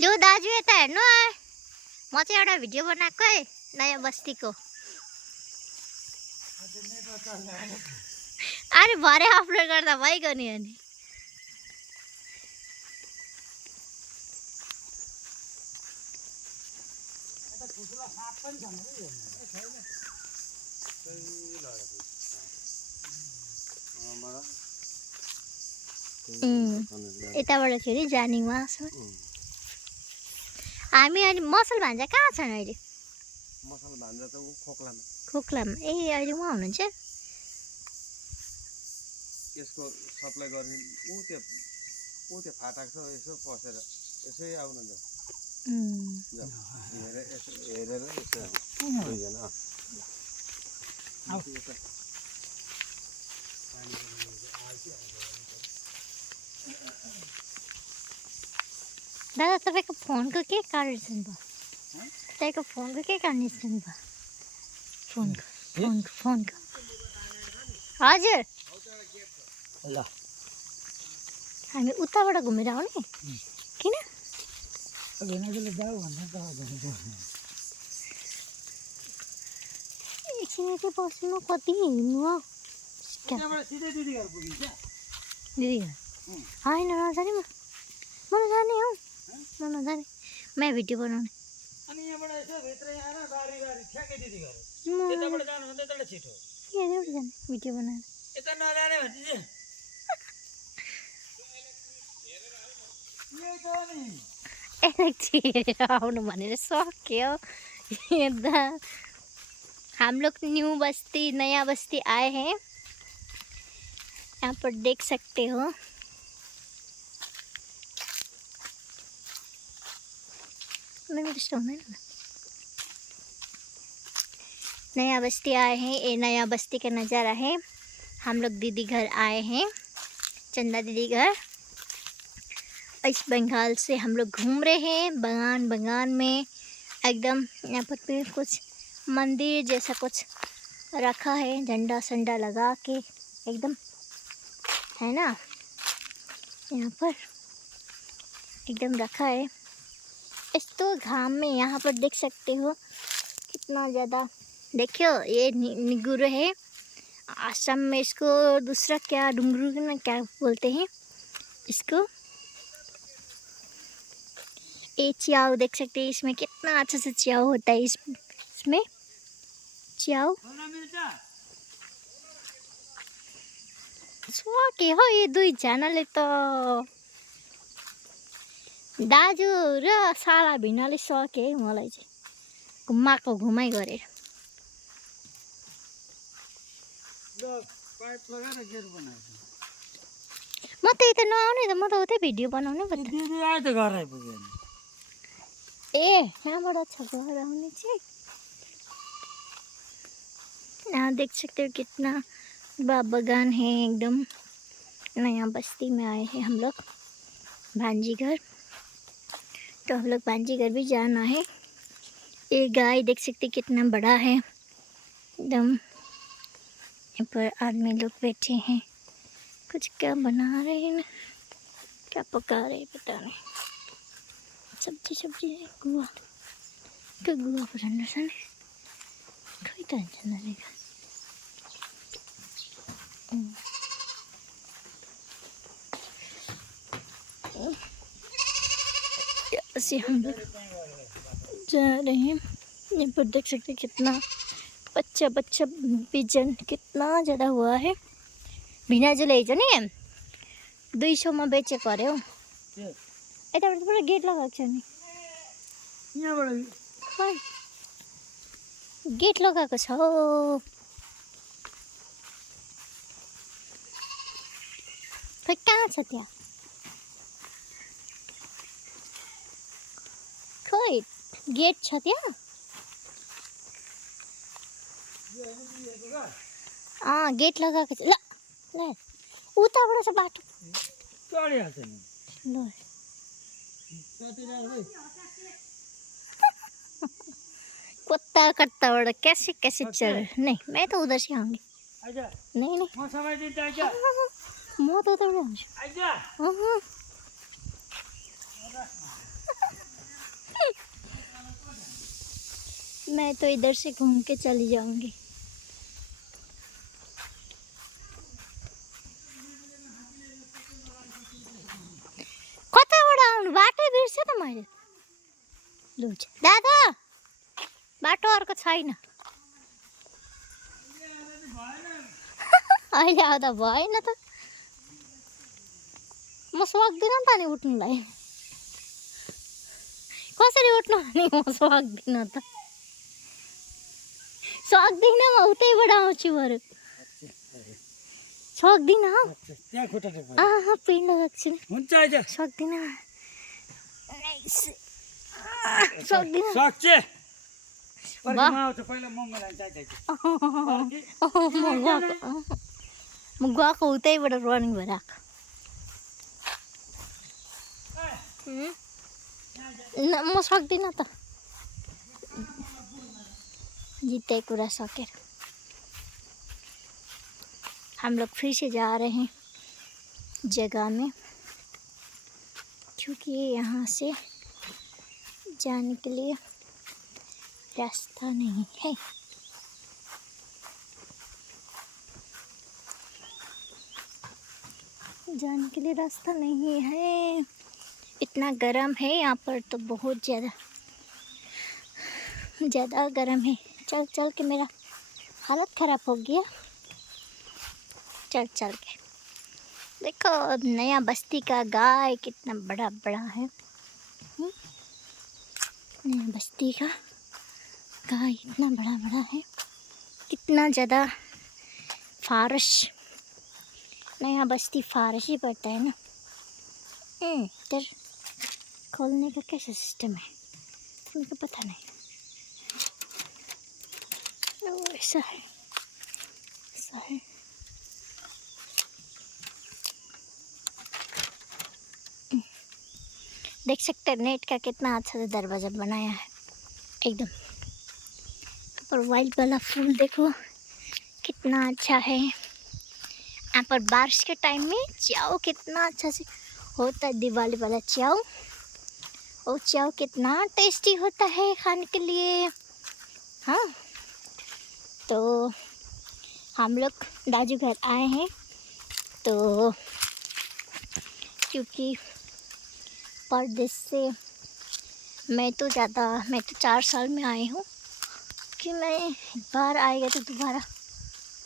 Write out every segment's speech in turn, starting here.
लो दाजु यता हेर्नु म चाहिँ एउटा भिडियो बनाएको है नयाँ बस्तीको। अरे भरे अपलोड गर्दा भइगयो नि अनि। यताबाट फेरि जाने उहाँसम्म। हामी अहिले मसल भान्जा कहाँ छन् अहिले? मसल भान्जा त उ खोक्लामा। खोक्लामा। ए अहिले उहाँ हुनुहुन्छ? यसको सप्लाई गर्ने उ त्यो फाटक छ यसो पसेर यसै आउन जाऊ। हेरेर यसो दुईजना दादा तपाईँको फोनको के कन्डिसन भयो? तपाईँको फोनको के कन्डिसन भयो? फोनको हजुर ल हामी उताबाट घुमेर आउने किन? एकछिन चाहिँ बस्नु कति हिँड्नु हो दिदी होइन नजाने म नजाने हौ म नजाने म भिडियो बनाउने। अनि यहाँबाट यसो भित्र आएर बारी ठ्याक्कै दिदी घर यताबाट जानु भन्दा यताबाट छिटो यहाँबाट जाने भिडियो बनाएर यता नजाने भने चाहिँ हेरेर आउनु भनेर सक्यो। यता हम लोग न्यू बस्ती नया बस्ती आए हैं। यहाँ पर देख सकते हो नया बस्ती आए हैं। ये नया बस्ती का नज़ारा है। हम लोग दीदी घर आए हैं, चंदा दीदी घर। इस बंगाल से हम लोग घूम रहे हैं बगान में। एकदम यहाँ पर भी कुछ मंदिर जैसा कुछ रखा है, झंडा संडा लगा के एकदम है ना। यहाँ पर एकदम रखा है। इस तो घाम में यहाँ पर देख सकते हो कितना ज़्यादा। देखियो ये निगुरो है। आसाम में इसको दूसरा क्या डुंगरू ना क्या बोलते हैं इसको। ये चियाओ देख सकते हैं। इसमें कितना अच्छा से चियाओ होता है। इसमें चियाओ के हो ये दुईजनाले त दाजु र साला भिनाले सके है मलाई चाहिँ घुमाएको घुमाइ गरेर। म त यता नआउने त म त उतै भिडियो बनाउनु पर्छ। दिदी आए त घर आइपुग्यो नि। ए यहाँबाट छ घर आउने चाहिँ। यहाँ देख सकते हो कितना बड़ा बगान है। एकदम नया बस्ती में आए हैं हम लोग भांजी घर। तो हम लोग भांजी घर भी जाना है। ये गाय देख सकते कितना बड़ा है एकदम। यहाँ पर आदमी लोग बैठे हैं, कुछ क्या बना रहे हैं ना, क्या पका रहे हैं पता नहीं। सब्जी है। गुआ के गुआ परान्ना सन खै त हुन्छ नरेगा। ऐसे हम लोग जा रहे हैं। यहाँ पर देख सकते कितना बच्चा बिजन कितना ज़्यादा हुआ है। भिनाजुले हिजो नि 200 में बेचेको अरे हौ। यताबाट पुरा गेट लगाएको छ नि। यहाँबाट खै गेट लगाएको छ हो। खै कहाँ छ त्यहाँ? खै गेट छ त्यहाँ? गेट लगाएको छ। ल ल उताबाट छ बाटो। चढिहाल्छ नि। ल कत्ता कैसे चल। नहीं मैं तो उधर से आऊँगी। नहीं म समाइदिन्छु आइज। म तो उधर आउँछु। आइज। मैं तो इधर से घूम के चली जाऊंगी। कताबाट आउनु बाटै बिर्छ त मैले। लु दादा बाटो अर्को छैन। अहिले आउँदा भएन त, म सक्दिनँ त नि उठ्नुलाई। कसरी उठ्नु भने म सक्दिनँ त, सक्दिनँ म उतैबाट आउँछु बरु। सक्दिनँ त्यहाँ खुट्टा टेक पिँड सक्छु हुन्छ आइज सक्दिनँ सक्दिनँ। सक्छ वाह। म आउँछु पहिला म मलाई चाहिन्छ म गएको उतैबाट रनिङ भएर आएको। म सक्दिनँ त, जित्ते कुरा सकेर। हम लोग फिर से जा रहे हैं जगह में, क्योंकि यहाँ से जाने के लिए रास्ता नहीं है। जाने के लिए रास्ता नहीं है। इतना गर्म है यहाँ पर तो, बहुत ज़्यादा गर्म है। चल चल के मेरा हालत ख़राब हो गया, चल चल के। देखो नया बस्ती का गाय कितना बड़ा बड़ा है। नया बस्ती का गाय इतना बड़ा बड़ा है, कितना ज़्यादा फारस। नया बस्ती फारस ही पड़ता है ना। इधर खोलने का कैसा सिस्टम है मुझे पता नहीं। ऐसा है, ऐसा है। देख सकते हैं नेट का कितना अच्छा से दरवाज़ा बनाया है एकदम। पर वाइट वाला फूल देखो कितना अच्छा है। यहाँ पर बारिश के टाइम में चाव कितना अच्छा से होता है, दिवाली वाला चाव। और चाव कितना टेस्टी होता है खाने के लिए। हाँ, तो हम लोग दाजू घर आए हैं, तो क्योंकि परदेश से मैं तो 4 साल में आई हूँ, कि मैं एक बार आएगा तो दोबारा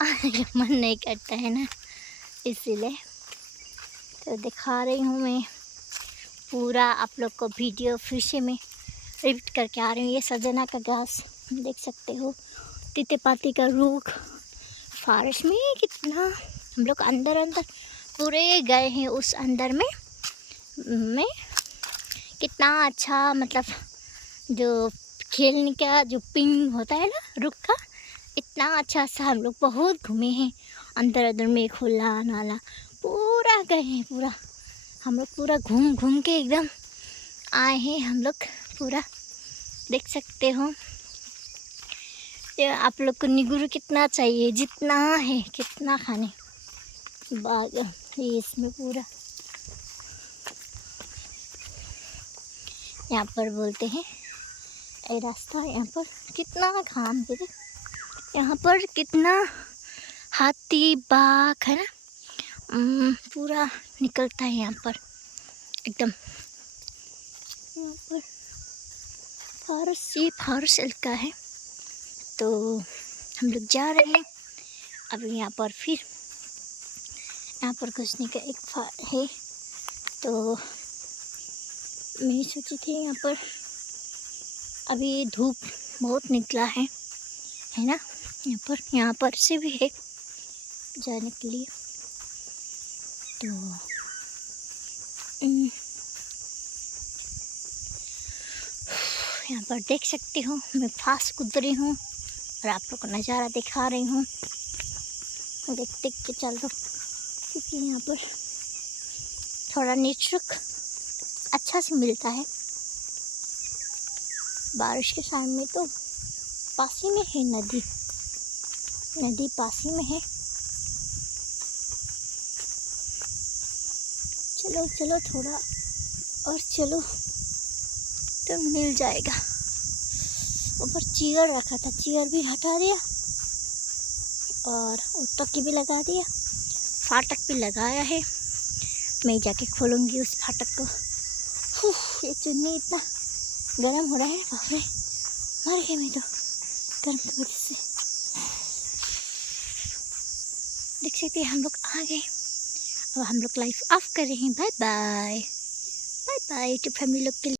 आने का मन नहीं करता है ना, इसीलिए तो दिखा रही हूँ मैं पूरा आप लोग को वीडियो। फिर से मैं रिपीट करके आ रही हूँ। ये सजना का घास देख सकते हो, तीतेपाती का रूख। फारस में कितना हम लोग अंदर पूरे गए हैं, उस अंदर में कितना अच्छा, मतलब जो खेलने का जो पिंग होता है ना रुख का, इतना अच्छा सा हम लोग बहुत घूमे हैं अंदर में। खुला नाला पूरा गए हैं, पूरा हम लोग पूरा घूम घूम के एकदम आए हैं हम लोग पूरा। देख सकते हो ये आप लोग को निगुर कितना चाहिए, जितना है कितना खाने बाग ये इसमें पूरा। यहाँ पर बोलते हैं ये रास्ता, यहाँ पर कितना घाम दे, यहाँ पर कितना हाथी बाघ है ना, पूरा निकलता है यहाँ पर एकदम। यहाँ पर फारस इलाका है, तो हम लोग जा रहे हैं अब। यहाँ पर फिर यहाँ पर घुसने का एक है, तो मैं सोची थी यहाँ पर अभी धूप बहुत निकला है ना, यहाँ पर से भी है जाने के लिए। तो यहाँ पर देख सकते हो मैं फास्ट कूद रही हूँ और आप लोग को नज़ारा दिखा रही हूँ। देख देख के चल दो, क्योंकि यहाँ पर थोड़ा नेटवर्क अच्छा से मिलता है। बारिश के टाइम में तो पास ही में है नदी पास ही में है। चलो चलो थोड़ा और चलो तो मिल जाएगा। ऊपर चेयर रखा था, चेयर भी हटा दिया और टोकी भी लगा दिया, फाटक भी लगाया है। मैं जाके खोलूँगी उस फाटक को। ये चुन्नी इतना गर्म हो रहा है, बाप रे, मर गई मैं तो गर्म की वजह से। देख सकते हैं हम लोग आ गए। अब हम लोग लाइफ ऑफ कर रहे हैं। Bye bye, bye bye to family लोग के लिए।